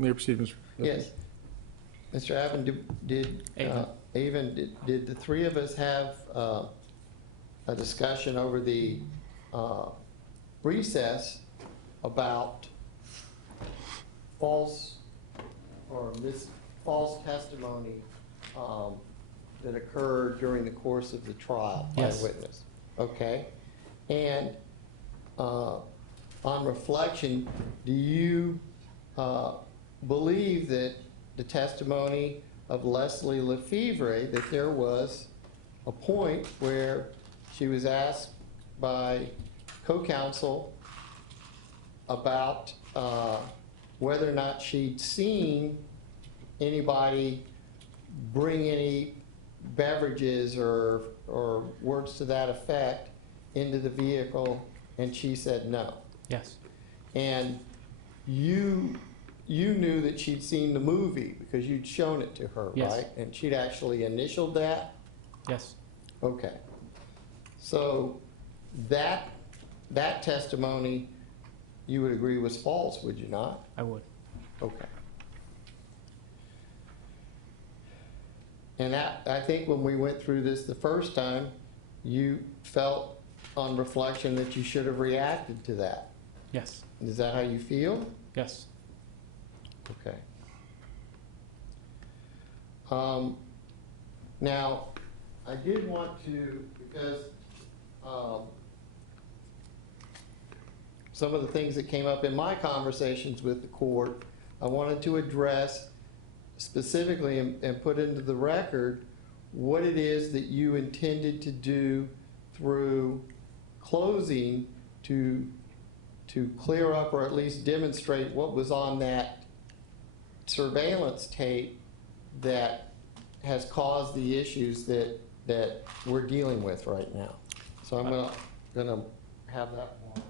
May I proceed, Mr. Yes. Mr. Aven, did the three of us have a discussion over the recess about false testimony that occurred during the course of the trial by a witness? Okay. And on reflection, do you believe that the testimony of Leslie Lefevre, that there was a point where she was asked by co-counsel about whether or not she'd seen anybody bring any beverages or words to that effect into the vehicle, and she said no? Yes. And you knew that she'd seen the movie because you'd shown it to her, Yes. right? And she'd actually initialed that? Yes. Okay. So that testimony, you would agree was false, would you not? I would. Okay. And I think when we went through this the first time, you felt on reflection that you should have reacted to that. Yes. Is that how you feel? Yes. Okay. Now, I did want to, because some of the things that came up in my conversations with the court, I wanted to address specifically and put into the record what it is that you intended to do through closing to clear up or at least demonstrate what was on that surveillance tape that has caused the issues that we're dealing with right now. So I'm gonna have that one.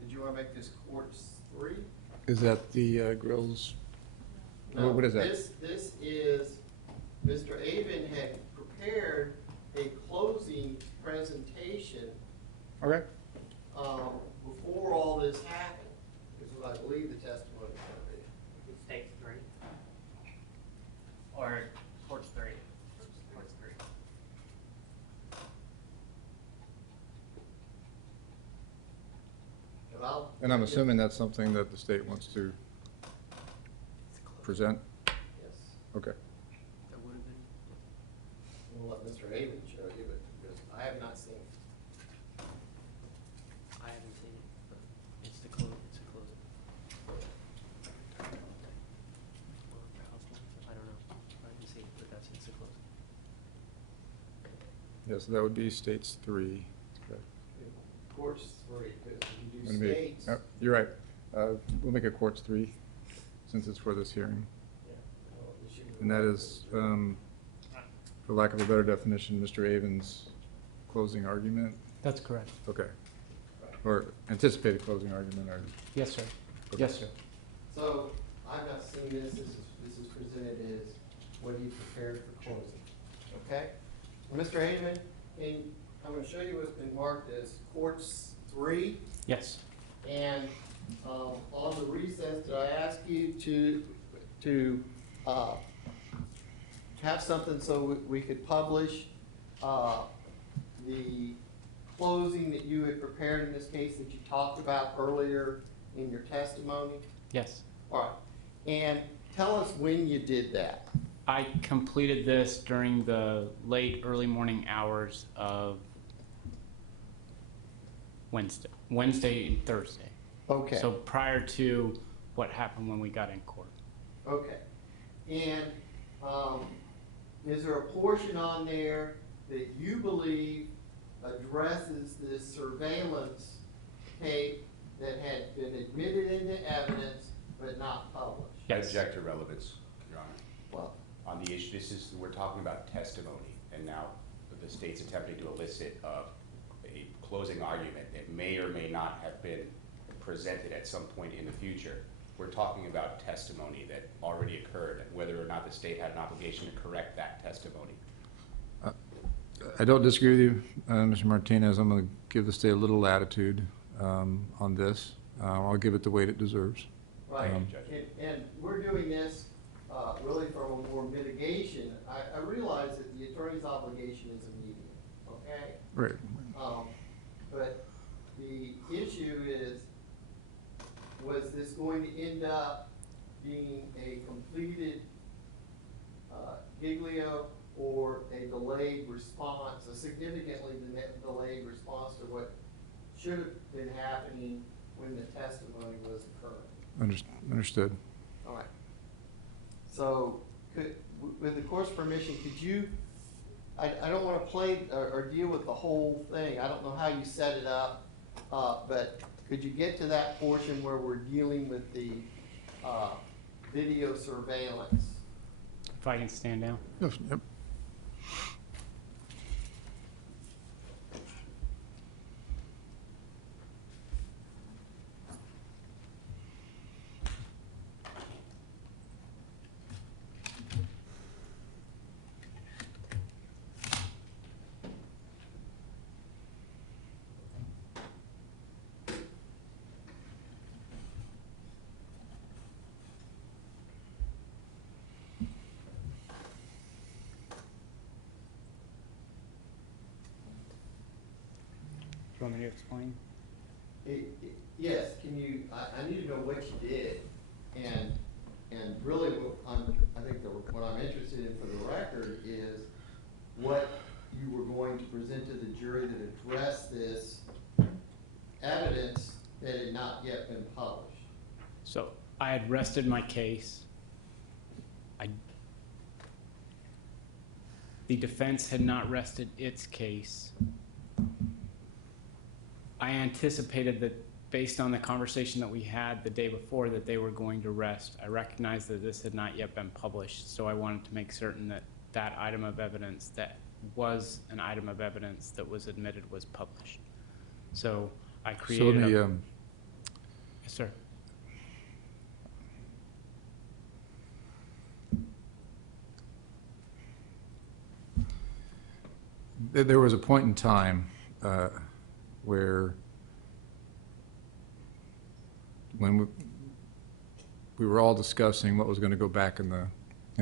Did you want to make this courts 3? Is that the grills? No, What is that? This is, Mr. Aven had prepared a closing presentation Okay. before all this happened, is what I believe the testimony is going to be. State 3. Or courts 3. Courts 3. And I'm assuming that's something that the state wants to present? Yes. Okay. That would have been. We'll let Mr. Aven show you, but because I have not seen it. I haven't seen it, but it's the close. It's a closing. I don't know. I haven't seen it, but that's it's a closing. Yes, that would be states 3. Okay. Courts 3, because you do Gonna be- states. You're right. We'll make it courts 3, since it's for this hearing. Yeah, no, issue with And that is, for lack of a better definition, Mr. Aven's closing argument? That's correct. Okay. Or anticipated closing argument, or? Yes, sir. Okay. Yes, sir. So I've not seen this. This is presented as what he prepared for closing. Okay? Mr. Aven, I'm going to show you what's been marked as courts 3. Yes. And on the recess, did I ask you to have something so we could publish the closing that you had prepared in this case that you talked about earlier in your testimony? Yes. All right. And tell us when you did that. I completed this during the late early morning hours of Wednesday and Thursday. Okay. So prior to what happened when we got in court. Okay. And is there a portion on there that you believe addresses this surveillance tape that had been admitted into evidence but not published? I Yes. object to relevance, Your Honor. Well, On the issue, we're talking about testimony, and now the state's attempting to elicit a closing argument that may or may not have been presented at some point in the future. We're talking about testimony that already occurred, and whether or not the state had an obligation to correct that testimony. I don't disagree with you, Mr. Martinez. I'm going to give the state a little latitude on this. I'll give it the weight it deserves. Right, Judge. and we're doing this really from a more mitigation. I realize that the attorney's obligation is immediate, okay? Right. But the issue is, was this going to end up being a completed giglio or a delayed response, a significantly delayed response to what should have been happening when the testimony was occurring? Understood. All right. So, with the court's permission, could you, I don't want to play or deal with the whole thing. I don't know how you set it up, but could you get to that portion where we're dealing with the video surveillance? If I can stand down. Yep. Do you want me to explain? Yes, can you, I need to know what you did, and really I think what I'm interested in for the record is what you were going to present to the jury that addressed this evidence that had not yet been published. So I had rested my case. The defense had not rested its case. I anticipated that based on the conversation that we had the day before that they were going to rest. I recognized that this had not yet been published, so I wanted to make certain that that item of evidence that was an item of evidence that was admitted was published. So I created So let me, Yes, sir. there was a point in time where when we were all discussing what was going to go back in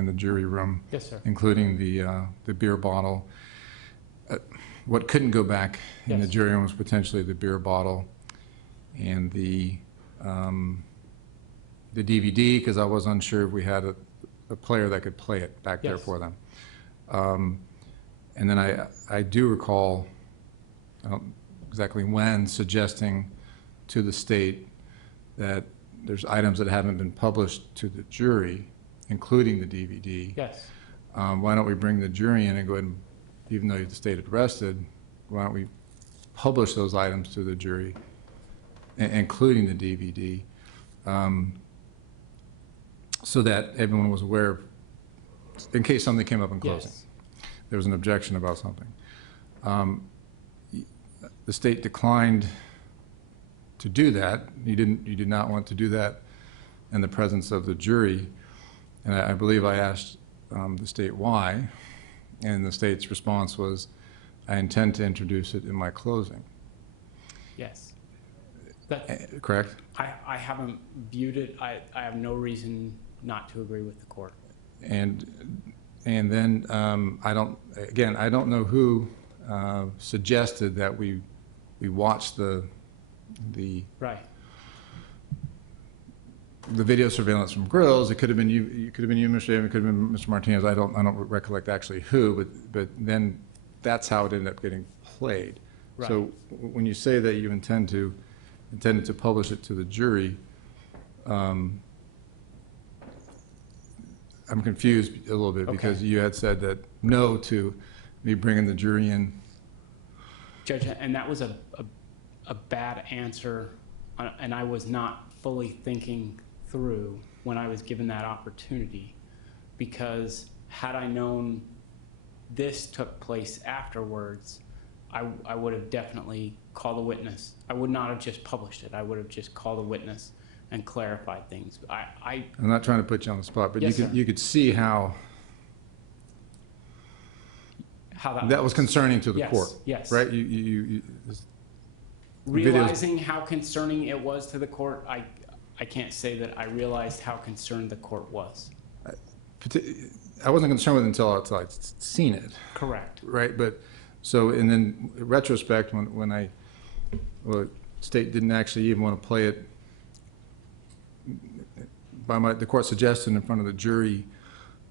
the jury room, Yes, sir. including the beer bottle. What couldn't go back in the Yes. jury room was potentially the beer bottle and the DVD, because I was unsure if we had a player that could play it back there Yes. for them. And then I do recall, I don't exactly when, suggesting to the state that there's items that haven't been published to the jury, including the DVD. Yes. Why don't we bring the jury in and go ahead and, even though the state had rested, why don't we publish those items to the jury, including the DVD, so that everyone was aware of, in case something came up in closing. Yes. There was an objection about something. The state declined to do that. You did not want to do that in the presence of the jury. And I believe I asked the state why, and the state's response was, I intend to introduce it in my closing. Yes. That, Correct? I haven't viewed it. I have no reason not to agree with the court. And then I don't know who suggested that we watch the Right. video surveillance from grills. It could have been you. It could have been you, Mr. Aven. It could have been Mr. Martinez. I don't recollect actually who. But then that's how it ended up getting played. Right. So when you say that you intended to publish it to the jury, I'm confused a little bit because Okay. you had said that no to me bringing the jury in. Judge, and that was a bad answer, and I was not fully thinking through when I was given that opportunity, because had I known this took place afterwards, I would have definitely called a witness. I would not have just published it. I would have just called a witness and clarified things. I'm not trying to put you on the spot, but Yes, sir. you could see how how that was concerning to the Yes, court. yes. Right? Realizing how concerning it was to the court, I can't say that I realized how concerned the court was. I wasn't concerned with it until I'd seen it, Correct. right? But, so, and then in retrospect, when well, state didn't actually even want to play it by the court suggested in front of the jury,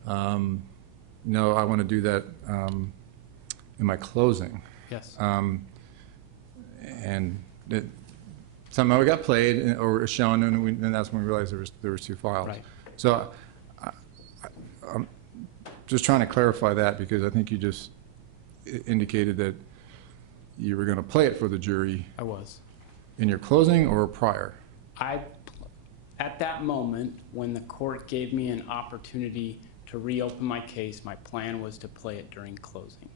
no, I want to do that in my closing. Yes. And somehow it got played or shown, and that's when we realized there was two files. Right. So I'm just trying to clarify that, because I think you just indicated that you were going to play it for the jury I was. in your closing or prior. At that moment, when the court gave me an opportunity to reopen my case, my plan was to play it during closing.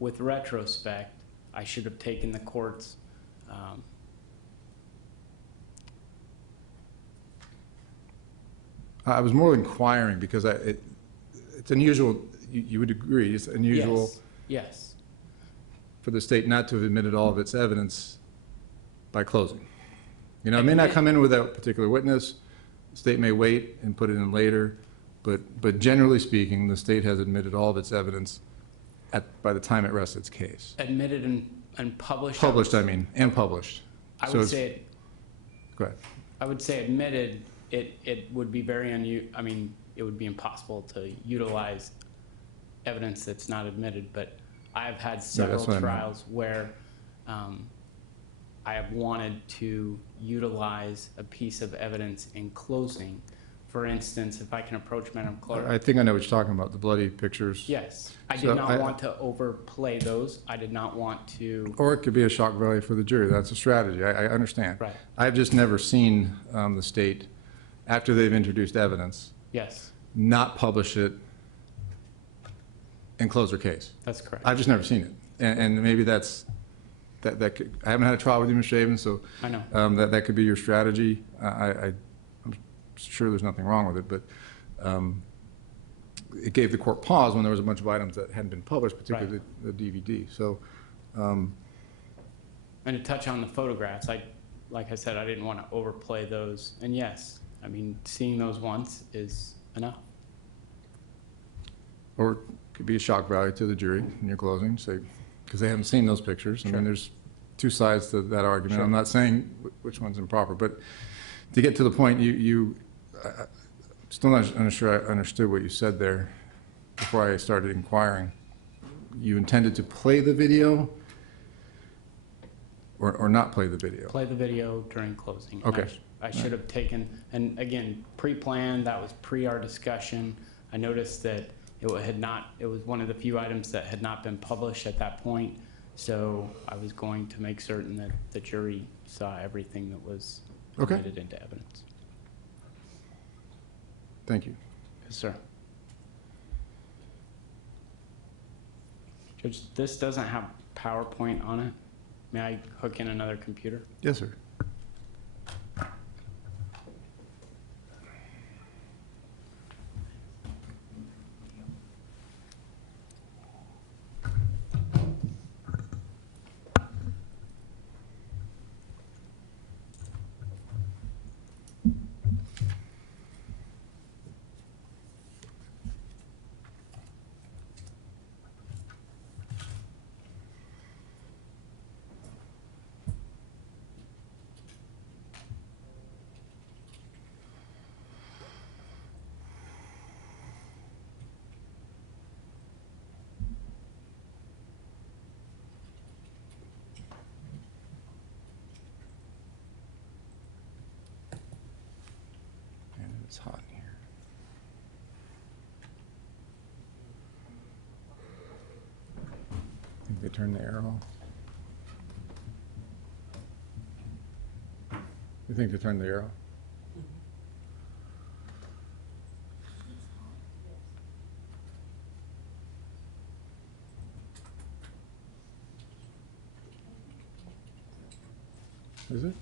With retrospect, I should have taken the court's I was more inquiring because it's unusual, you would agree, it's unusual Yes. for the state not to have admitted all of its evidence by closing. You know, it may not come in with that particular witness, the state may wait and put it in later, but generally speaking, the state has admitted all of its evidence by the time it rests its case. Admitted and published. Published, I mean, and published. I So would it's- say, Go ahead. I would say admitted, it would be very I mean, it would be impossible to utilize evidence that's not admitted, but I've had several what I meant. trials where I have wanted to utilize a piece of evidence in closing. For instance, if I can approach Madam Clerk. I think I know what you're talking about, the bloody pictures. Yes, I So did not want to overplay those. I did not want to, Or it could be a shock value for the jury. That's a strategy. I understand. right, I've just never seen the state, after they've introduced evidence, yes, not publish it and close their case. that's correct. I've just never seen it. And maybe that could, I haven't had a trial with you, Mr. Aven, so I know. that could be your strategy. I'm sure there's nothing wrong with it, but it gave the court pause when there was a bunch of items that hadn't been published, particularly the DVD. So, And to touch on the photographs, like I said, I didn't want to overplay those. And yes, I mean, seeing those once is enough. or it could be a shock value to the jury in your closing, say, because they haven't seen those pictures. I Sure. mean, there's two sides to that argument. Sure. I'm not saying which one's improper, but to get to the point, still not sure I understood what you said there before I started inquiring. You intended to play the video or not play the video? Play the video during closing. Okay. I should have taken, and again, pre-planned, that was pre our discussion. I noticed that it was one of the few items that had not been published at that point. So I was going to make certain that the jury saw everything that was Okay. admitted into evidence. Thank you. Yes, sir. Judge, this doesn't have PowerPoint on it. May I hook in another computer? Yes, sir. And it's hot in here. Think they turned the air off? You think they turned the air off? Is it?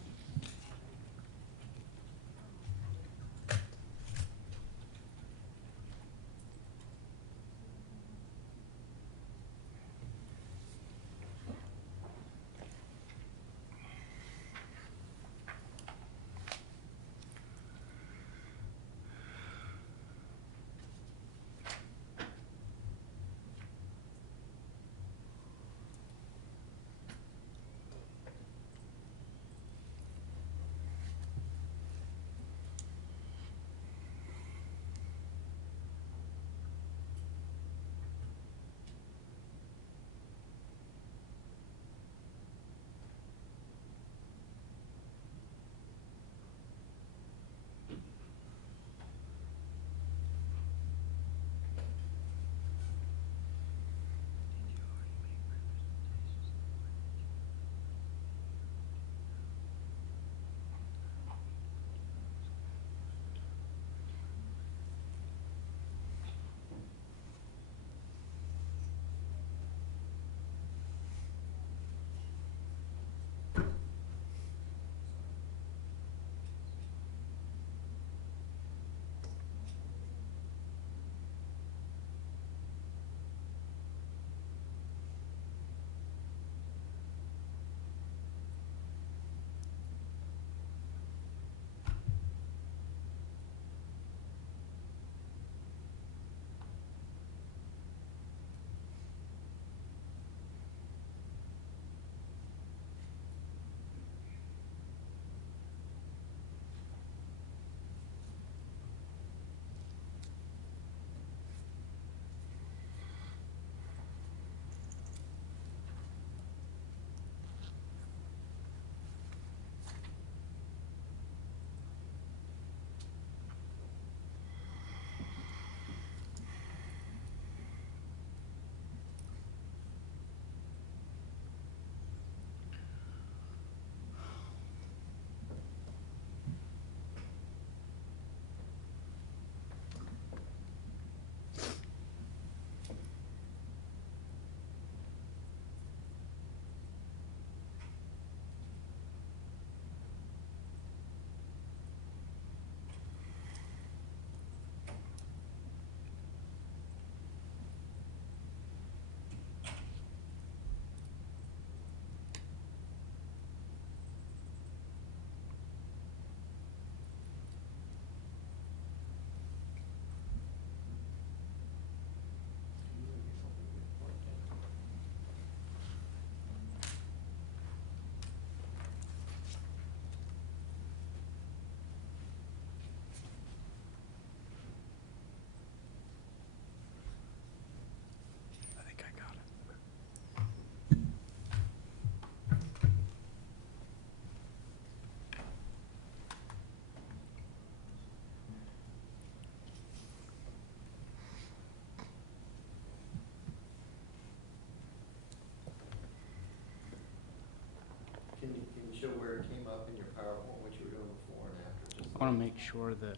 I want to make sure that,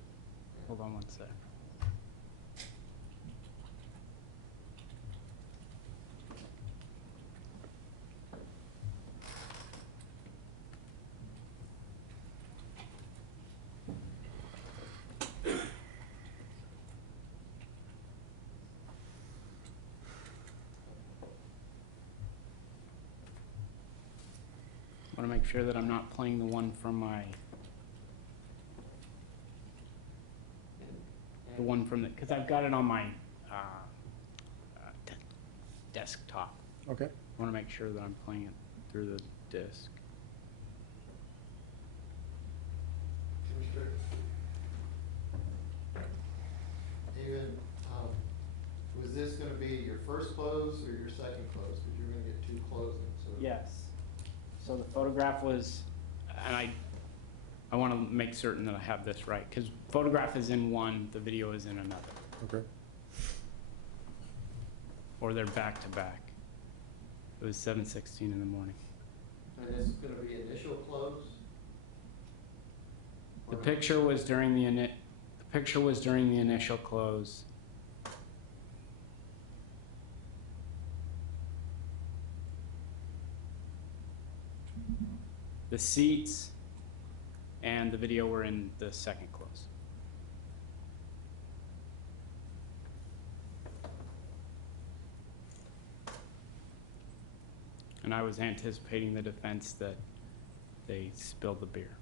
hold on one sec. I want to make sure that I'm not playing the one from my, the one from the, because I've got it on my desktop. Okay. I want to make sure that I'm playing it through the disk. Mr. Aven, was this gonna be your first close or your second close? Because you're gonna get two closings, so. Yes. So the photograph was, and I want to make certain that I have this right, because photograph is in one, the video is in another, Okay. or they're back to back. It was 7:16 in the morning. And this is gonna be initial close? The picture was during the initial close. The seats and the video were in the second close. And I was anticipating the defense that they spilled the beer.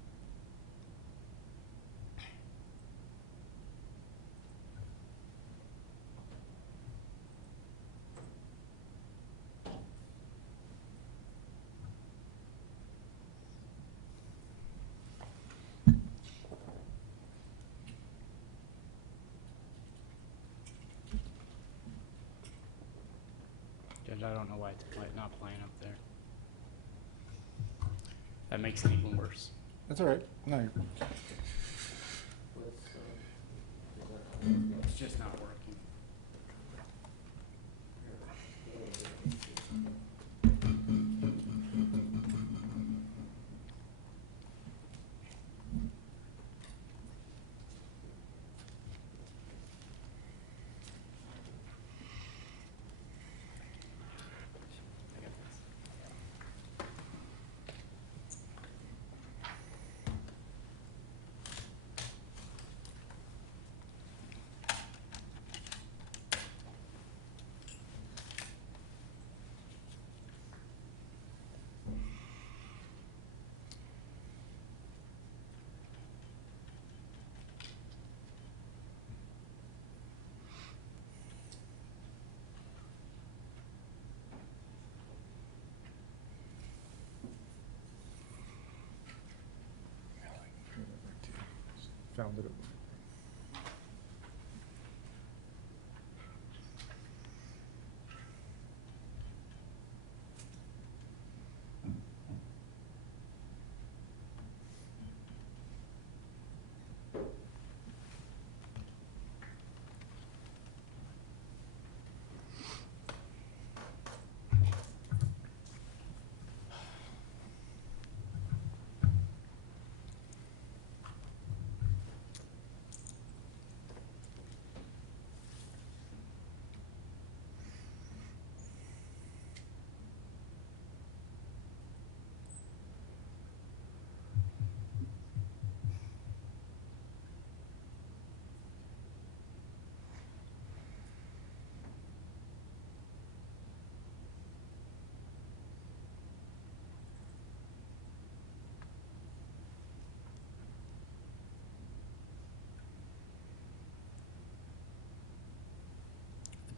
Judge, I don't know why it's not playing up there. That makes it even worse. That's all right. No, you're- It's just not working. I got this. Found it.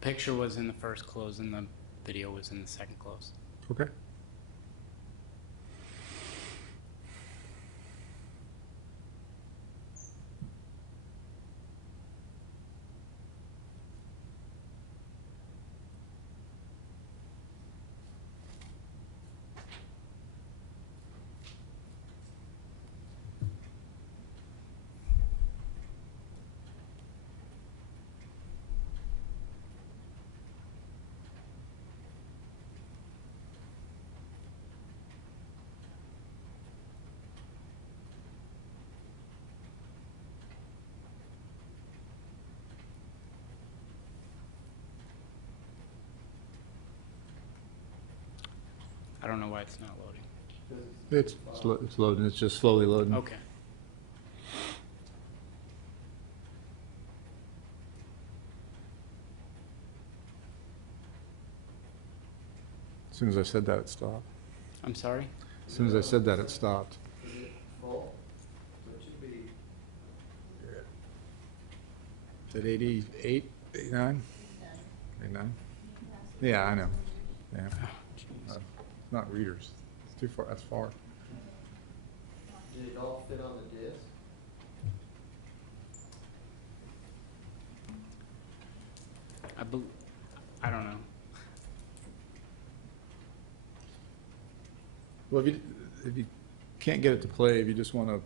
The picture was in the first close and the video was in the second close. Okay. I don't know why it's not loading. It's loading, it's just slowly loading. Okay. As soon as I said that, it stopped. I'm sorry? As soon as I said that, it stopped. Is it full? So it should be. Is it 88, 89? 89? Yeah, I know. Yeah. Not readers. It's too far, that's far. Did it all fit on the disk? I don't know. Well, if you can't get it to play, if you just want to.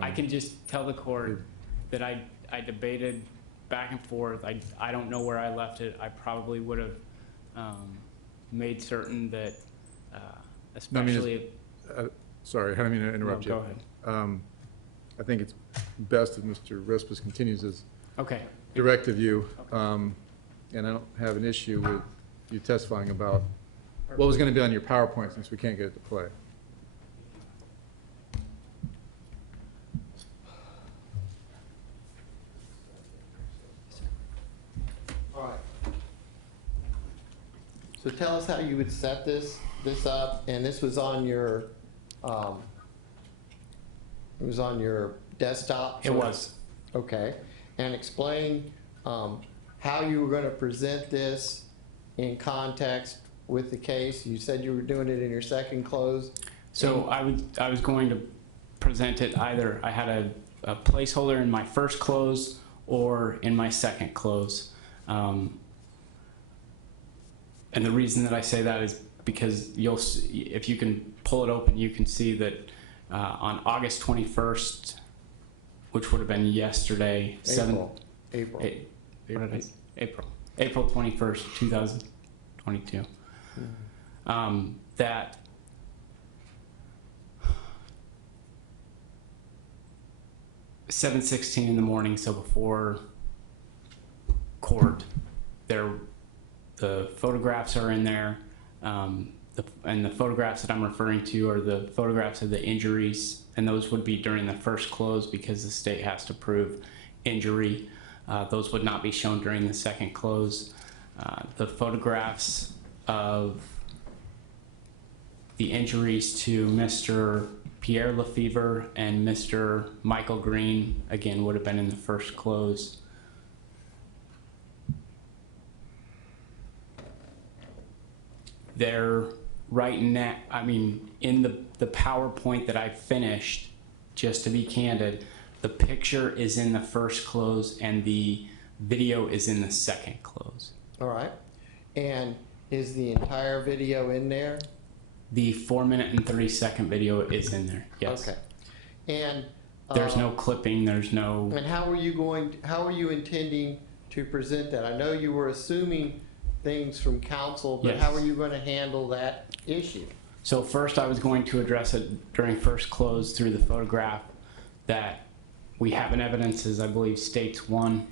I can just tell the court that I debated back and forth. I don't know where I left it. I probably would have made certain that, especially. Sorry, I didn't mean to interrupt you. Go ahead. I think it's best if Mr. Rispus continues his Okay. directive view, and I don't have an issue with you testifying about what was going to be on your PowerPoint since we can't get it to play. All right. So tell us how you would set this up, and this was on your, it was on your desktop? It was. Okay, and explain how you were going to present this in context with the case. You said you were doing it in your second close. So I was going to present it either, I had a placeholder in my first close or in my second close. And the reason that I say that is because if you can pull it open, you can see that on August 21st, which would have been yesterday, April 21st, 2022, that (7:16) in the morning, so before court, the photographs are in there, and the photographs that I'm referring to are the photographs of the injuries, and those would be during the first close because the state has to prove injury. Those would not be shown during the second close. The photographs of the injuries to Mr. Pierre Lefevre and Mr. Michael Green, again, would have been in the first close. They're right now, I mean, in the PowerPoint that I finished, just to be candid, the picture is in the first close and the video is in the second close. All right. And is the entire video in there? The 4-minute and 30-second video is in there, yes. Okay. And there's no clipping, there's no... And how are you intending to present that? I know you were assuming things from counsel, but Yes. how are you going to handle that issue? So first I was going to address it during first close through the photograph that we have in evidence, as I believe states 1.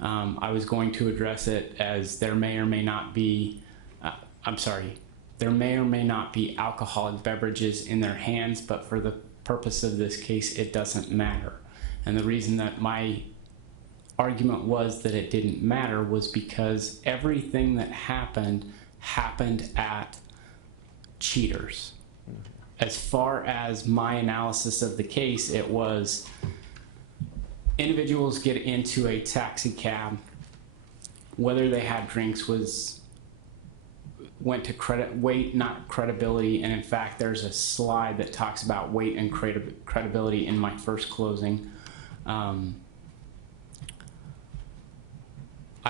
I was going to address it as there may or may not be, there may or may not be alcoholic beverages in their hands, but for the purpose of this case, it doesn't matter. And the reason that my argument was that it didn't matter was because everything that happened at Cheaters. As far as my analysis of the case, it was individuals get into a taxi cab, whether they had drinks went to weight, not credibility, and in fact there's a slide that talks about weight and credibility in my first closing. I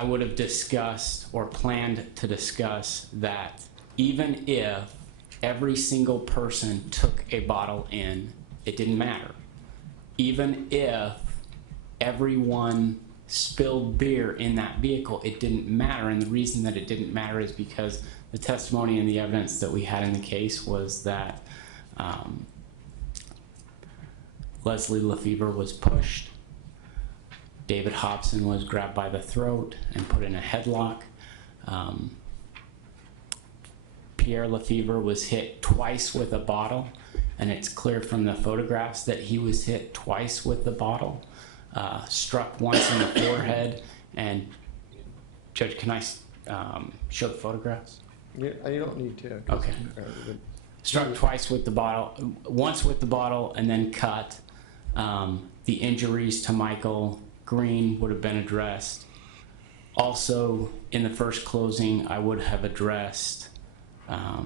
would have discussed or planned to discuss that even if every single person took a bottle in, it didn't matter. Even if everyone spilled beer in that vehicle, it didn't matter. And the reason that it didn't matter is because the testimony and the evidence that we had in the case was that Leslie Lefevre was pushed, David Hobson was grabbed by the throat and put in a headlock, Pierre Lefevre was hit twice with a bottle, and it's clear from the photographs that he was hit twice with the bottle, struck once in the forehead. And Judge, can I show the photographs? You don't need to. Okay. Struck twice with the bottle, once with the bottle and then cut. The injuries to Michael Green would have been addressed. Also, in the first closing, I would have addressed, I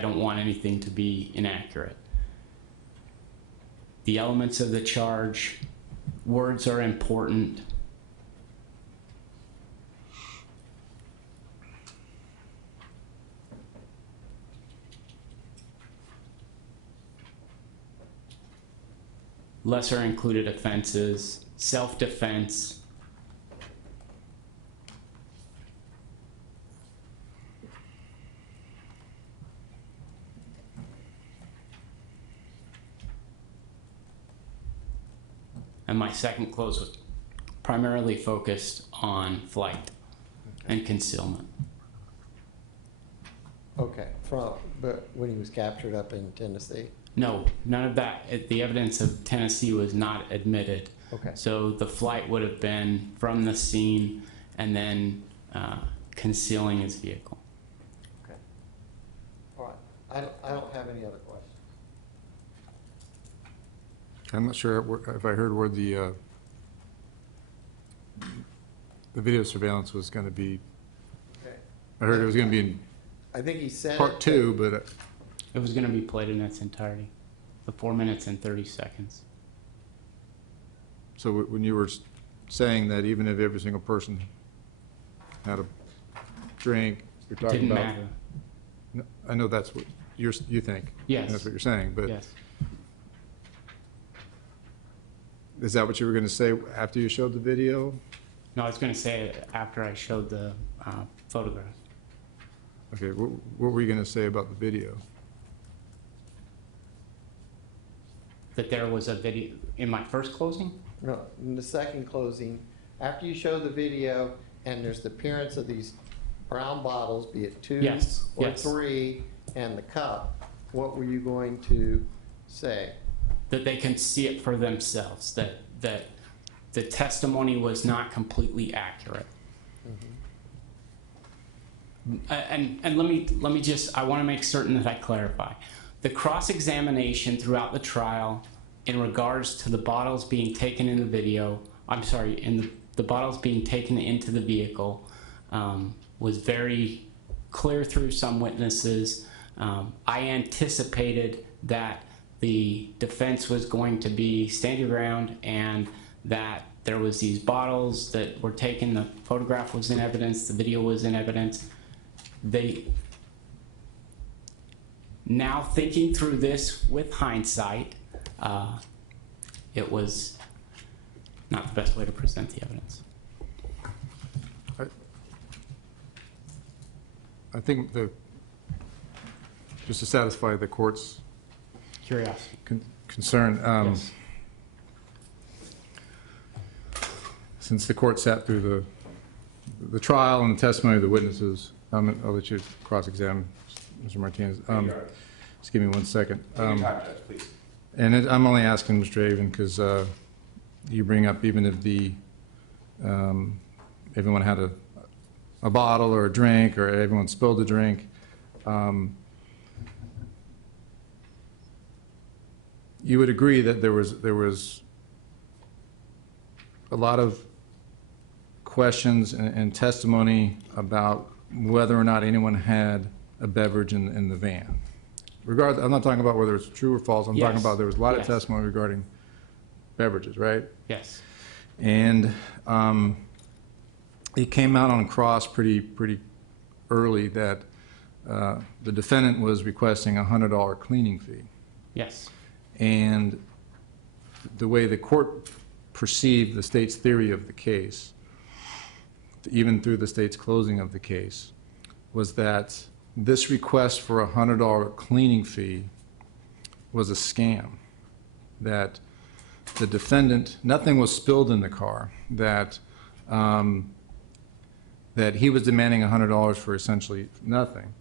don't want anything to be inaccurate. The elements of the charge, words are important. Lesser included offenses, self-defense, and my second close was primarily focused on flight and concealment. Okay, but when he was captured up in Tennessee? No, none of that. The evidence of Tennessee was not admitted. Okay. So the flight would have been from the scene and then concealing his vehicle. Okay. All right. I don't have any other questions. I'm not sure if I heard where the video surveillance was going to be. Okay. I heard it was going to be in I think he said part two, but It was going to be played in its entirety, the 4 minutes and 30 seconds. so when you were saying that even if every single person had a drink, you're It talking didn't about. matter. No, I know that's what you think. Yes. That's what you're saying, but Yes. is that what you were going to say after you showed the video? No, I was going to say it after I showed the photograph. Okay, what were you going to say about the video? That there was a video in my first closing? No, in the second closing, after you show the video and there's the appearance of these brown bottles, be it two Yes, or yes. three, and the cup, what were you going to say? That they can see it for themselves, that the testimony was not completely accurate. And let me just, I want to make certain that I clarify. The cross-examination throughout the trial in regards to the bottles being taken in the video, I'm sorry, in the bottles being taken into the vehicle was very clear through some witnesses. I anticipated that the defense was going to be stand your ground and that there was these bottles that were taken, the photograph was in evidence, the video was in evidence. Now thinking through this with hindsight, it was not the best way to present the evidence. I think just to satisfy the court's Curiosity. concern, Yes. since the court sat through the trial and the testimony of the witnesses, I'll let you cross-examine, Mr. Martinez. Just give me 1 second. Take your time, Judge, please. And I'm only asking Mr. Aven because you bring up even if everyone had a bottle or a drink or everyone spilled a drink, you would agree that there was a lot of questions and testimony about whether or not anyone had a beverage in the van. I'm not talking about whether it's true or false. I'm talking Yes. about there was a lot of Yes. testimony regarding beverages, right? Yes. And it came out on cross pretty early that the defendant was requesting a $100 cleaning fee. Yes. And the way the court perceived the state's theory of the case, even through the state's closing of the case, was that this request for a $100 cleaning fee was a scam, that the defendant, nothing was spilled in the car, that that he was demanding $100 for essentially nothing.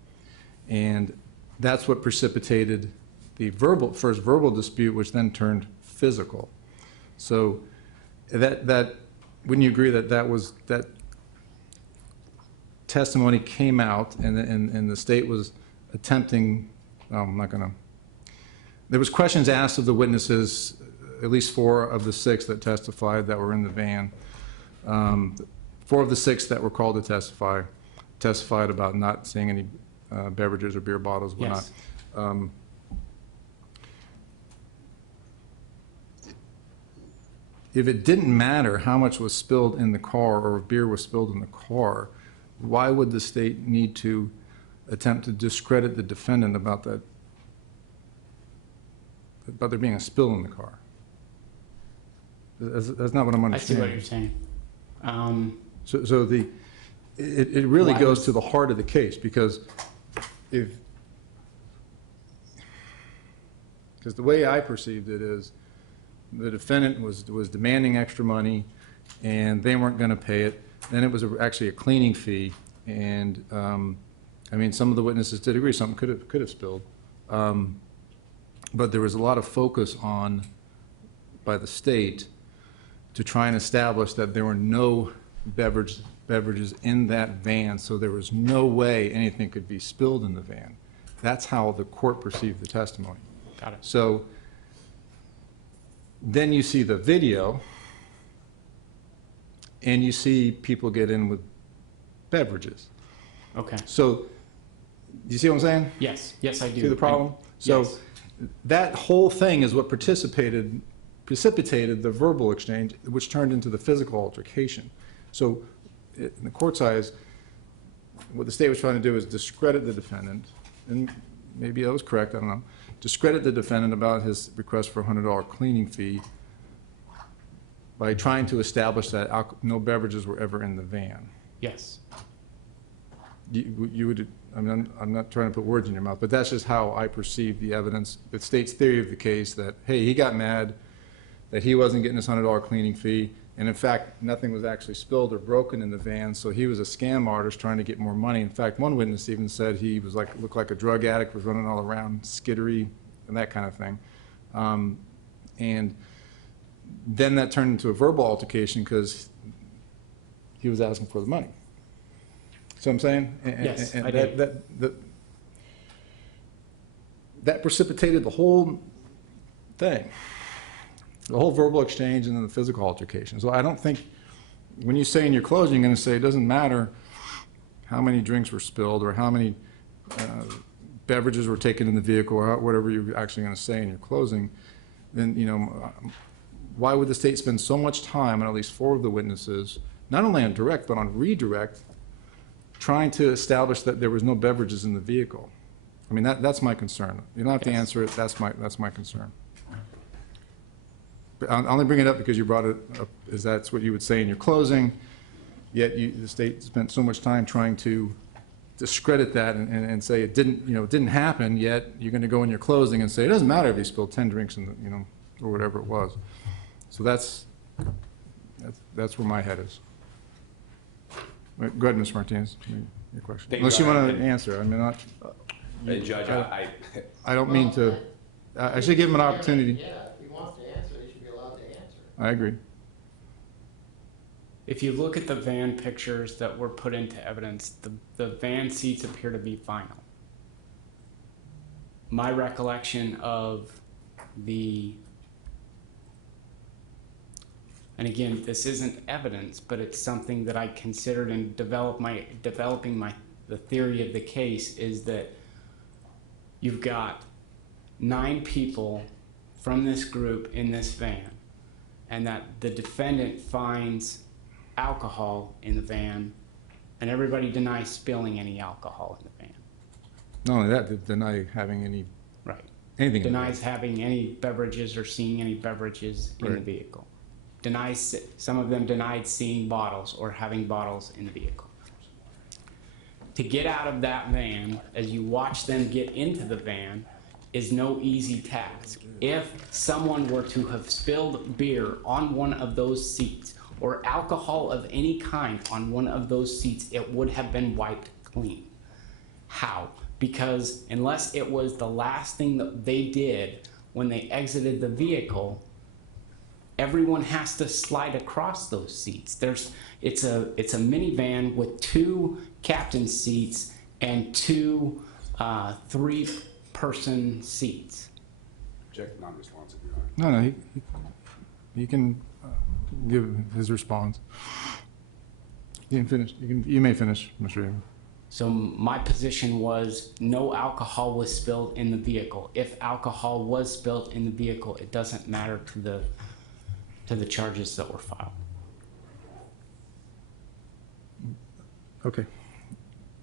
And that's what precipitated the first verbal dispute, which then turned physical. So that wouldn't you agree that that testimony came out and the state was attempting, I'm not going to, there was questions asked of the witnesses, at least 4 of the 6 that testified that were in the van. 4 of the 6 that were called to testified about not seeing any beverages or beer bottles, whatnot. Yes. If it didn't matter how much was spilled in the car or if beer was spilled in the car, why would the state need to attempt to discredit the defendant about that, about there being a spill in the car? That's not what I'm I see understanding. what you're saying. So it really Why goes was- to the heart of the case, because because the way I perceived it is the defendant was demanding extra money and they weren't going to pay it. Then it was actually a cleaning fee, and I mean, some of the witnesses did agree something could have spilled, but there was a lot of focus on by the state to try and establish that there were no beverages in that van, so there was no way anything could be spilled in the van. That's how the court perceived the testimony. Got it. So then you see the video, and you see people get in with beverages. Okay. So, you see what I'm saying? Yes. Yes, I do. See the problem? So Yes. that whole thing is what precipitated the verbal exchange, which turned into the physical altercation. So in the court's eyes, what the state was trying to do is discredit the defendant, and maybe that was correct, I don't know, discredit the defendant about his request for a $100 cleaning fee by trying to establish that no beverages were ever in the van. Yes. You would, I mean, I'm not trying to put words in your mouth, but that's just how I perceive the evidence. The state's theory of the case that, hey, he got mad that he wasn't getting his $100 cleaning fee, and in fact, nothing was actually spilled or broken in the van, so he was a scam artist trying to get more money. In fact, one witness even said he was looked like a drug addict, was running all around, skittery, and that kind of thing. And then that turned into a verbal altercation because he was asking for the money. See what I'm saying? Yes, I do. That precipitated the whole thing, the whole verbal exchange and then the physical altercation. So I don't think, when you say in your closing, you're going to say it doesn't matter how many drinks were spilled or how many beverages were taken in the vehicle or whatever you're actually going to say in your closing, then, you know, why would the state spend so much time on at least 4 of the witnesses, not only on direct but on redirect, trying to establish that there was no beverages in the vehicle? I mean, that's my concern. You don't have to Yes. answer it. That's my concern. But I only bring it up because you brought it up, is that's what you would say in your closing, yet the state spent so much time trying to discredit that and say it didn't happen, yet you're going to go in your closing and say it doesn't matter if he spilled 10 drinks in the, you know, or whatever it was. So that's where my head is. Right, go ahead, Ms. Martinez, your question. Thank you, Unless you Your want Honor. to answer, I mean, not. Judge, I don't mean to, I should give him an opportunity. Yeah, if he wants to answer, he should be allowed to answer. I agree. If you look at the van pictures that were put into evidence, the van seats appear to be vinyl. My recollection of and again, this isn't evidence, but it's something that I considered in developing the theory of the case, is that you've got 9 people from this group in this van, and that the defendant finds alcohol in the van, and everybody denies spilling any alcohol in the van. Not only that, they deny having anything. in the Denies having any beverages or seeing any beverages in the Right. vehicle. Some of them denied seeing bottles or having bottles in the vehicle. To get out of that van, as you watch them get into the van, is no easy task. If someone were to have spilled beer on one of those seats, or alcohol of any kind on one of those seats, it would have been wiped clean. How? Because unless it was the last thing that they did when they exited the vehicle, everyone has to slide across those seats. It's a minivan with 2 captain seats and 2 3-person seats. Object non-responsive, Your Honor. No, he can give his response. You can finish. You may finish, Mr. Aven. So my position was no alcohol was spilled in the vehicle. If alcohol was spilled in the vehicle, it doesn't matter to the charges that were filed. Okay.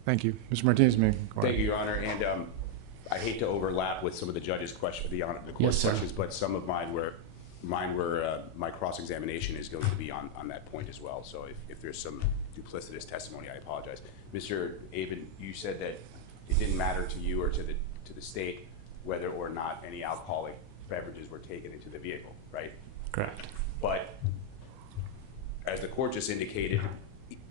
Thank you. Mr. Martinez, may go ahead. Thank you, Your Honor, and I hate to overlap with some of the judge's questions, the court's Yes, sir. questions, but some of mine were my cross-examination is going to be on that point as well. So if there's some duplicitous testimony, I apologize. Mr. Aven, you said that it didn't matter to you or to the state whether or not any alcoholic beverages were taken into the vehicle, right? Correct. But as the court just indicated,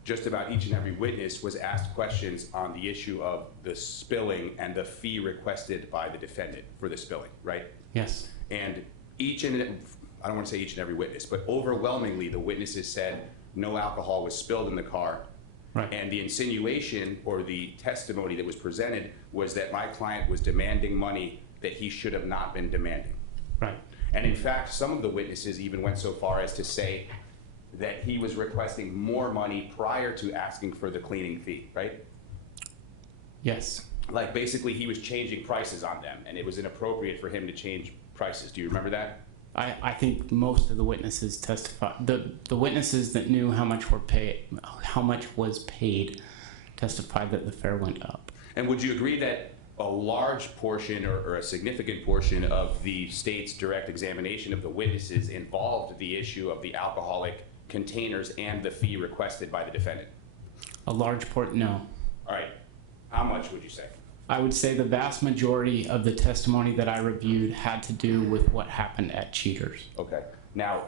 just about each and every witness was asked questions on the issue of the spilling and the fee requested by the defendant for the spilling, right? Yes. And I don't want to say each and every witness, but overwhelmingly the witnesses said no alcohol was spilled in the car. Right. And the insinuation or the testimony that was presented was that my client was demanding money that he should have not been demanding. Right. And in fact, some of the witnesses even went so far as to say that he was requesting more money prior to asking for the cleaning fee, right? Yes. Like basically he was changing prices on them and it was inappropriate for him to change prices. Do you remember that? I think most of the witnesses testified. The witnesses that knew how much was paid testified that the fare went up. And would you agree that a large portion or a significant portion of the state's direct examination of the witnesses involved the issue of the alcoholic containers and the fee requested by the defendant? A large part, no. All right. How much would you say? I would say the vast majority of the testimony that I reviewed had to do with what happened at Cheaters. Okay. Now,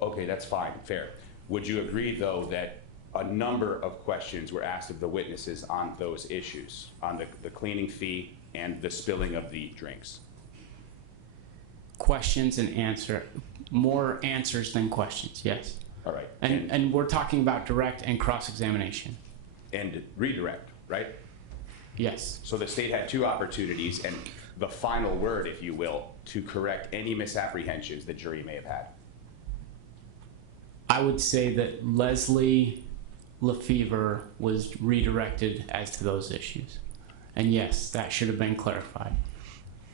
okay, that's fine, fair. Would you agree, though, that a number of questions were asked of the witnesses on those issues, on the cleaning fee and the spilling of the drinks? Questions and more answers than questions, yes. All right. And we're talking about direct and cross-examination. And redirect, right? Yes. So the state had 2 opportunities and the final word, if you will, to correct any misapprehensions the jury may have had. I would say that Leslie Lefevre was redirected as to those issues. And yes, that should have been clarified.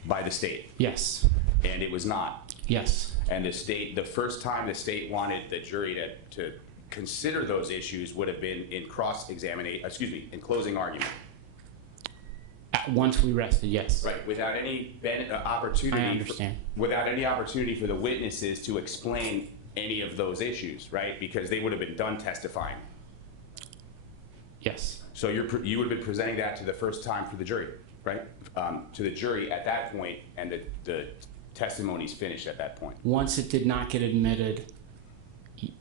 By the state. Yes. And it was not. Yes. And the first time the state wanted the jury to consider those issues would have been in in closing argument. Once we rested, yes. Right, without any opportunity. I understand. Without any opportunity for the witnesses to explain any of those issues, right? Because they would have been done testifying. Yes. So you would have been presenting that to the first time for the jury, right? To the jury at that point, and the testimony's finished at that point. Once it did not get admitted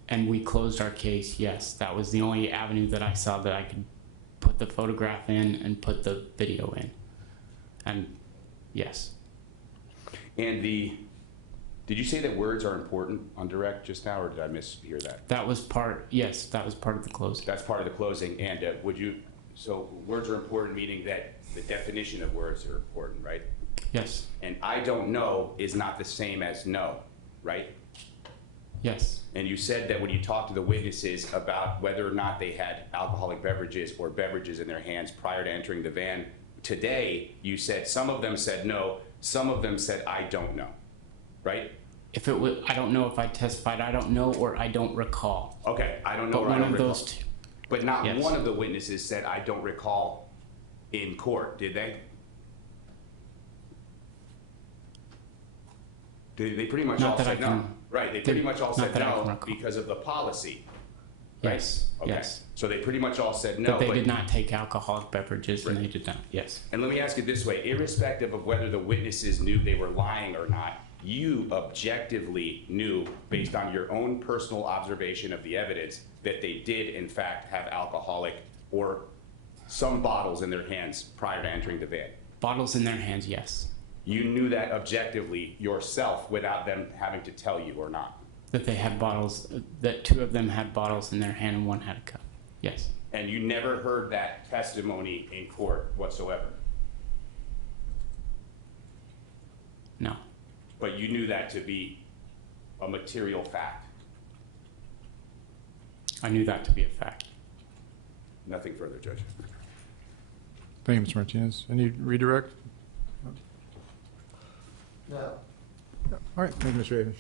and we closed our case, yes, that was the only avenue that I saw that I could put the photograph in and put the video in. And yes. And did you say that words are important on direct just now, or did I mishear that? That was yes, that was part of the closing. That's part of the closing, and so words are important, meaning that the definition of words are important, right? Yes. And I don't know is not the same as no, right? Yes. And you said that when you talked to the witnesses about whether or not they had alcoholic beverages or beverages in their hands prior to entering the van, today you said some of them said no, some of them said I don't know, right? If it was, I don't know if I testified, I don't know, or I don't recall. Okay, I don't know, But or I one don't of recall. those two. But not Yes. one of the witnesses said I don't recall in court, did they? They pretty much Not all that said I no. can- Right, they pretty much all not said that I can no recall. because of the policy. Right? Yes. Okay. Yes. So they pretty much all said no. But they did not take alcoholic beverages, and Right. they did not. Yes. And let me ask it this way, irrespective of whether the witnesses knew they were lying or not, you objectively knew, based on your own personal observation of the evidence, that they did in fact have alcoholic or some bottles in their hands prior to entering the van. Bottles in their hands, yes. You knew that objectively yourself without them having to tell you or not. That they had bottles, that two of them had bottles in their hand and one had a cup. Yes. And you never heard that testimony in court whatsoever. No. But you knew that to be a material fact. I knew that to be a fact. Nothing further, Judge. Thank you, Mr. Martinez. Any redirect? No. All right, thank you, Mr. Aven.